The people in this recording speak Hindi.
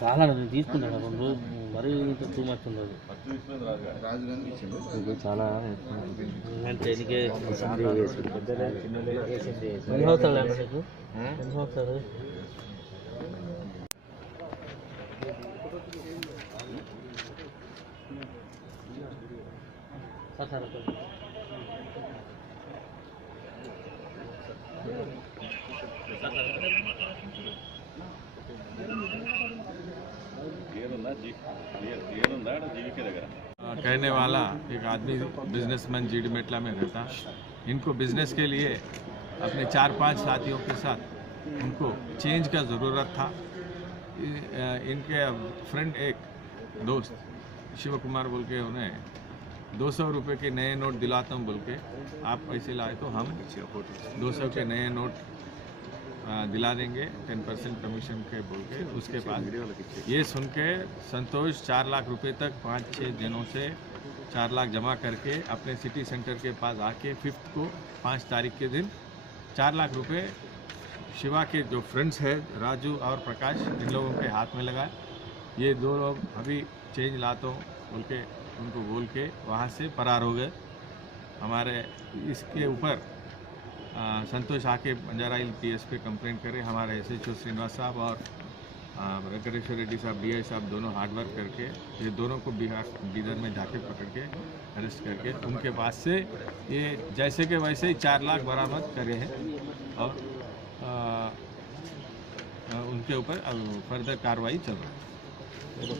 చాలా నేను తీసుకున్నాను రెండు రోజులు మరీ టూ మచ్ ఉండదు చాలా అంటే ఎన్ని అవుతాడు అన్న నీకు ఎన్ని అవుతాడు సార్ कहने वाला एक आदमी बिजनेसमैन जीडी मेटला में रहता। इनको बिजनेस के लिए अपने 4-5 साथियों के साथ उनको चेंज का ज़रूरत था। इनके फ्रेंड एक दोस्त शिव कुमार बोल के उन्हें 200 रुपये के नए नोट दिलाता हूँ बोल के आप पैसे लाए तो हम 200 के नए नोट दिला देंगे 10% कमीशन के बोल के उसके पास ये सुन के संतोष 4 लाख रुपए तक 5-6 दिनों से 4 लाख जमा करके अपने सिटी सेंटर के पास आके 5th को 5 तारीख के दिन 4 लाख रुपए शिवा के जो फ्रेंड्स हैं राजू और प्रकाश इन लोगों के हाथ में लगा। ये दो लोग अभी चेंज लाता हूँ बोल के उनको बोल के वहाँ से फरार हो गए। हमारे इसके ऊपर संतोष आके बंजारा हिल PS पे कंप्लेंट करे। हमारे SHO श्रीनिवास साहब और वेंकटेश्वर रेड्डी साहब DI साहब दोनों हार्डवर्क करके ये दोनों को बीदर में जाके पकड़ के अरेस्ट करके उनके पास से ये जैसे के वैसे ही 4 लाख बरामद करे हैं और उनके ऊपर फर्दर कार्रवाई चल रही है।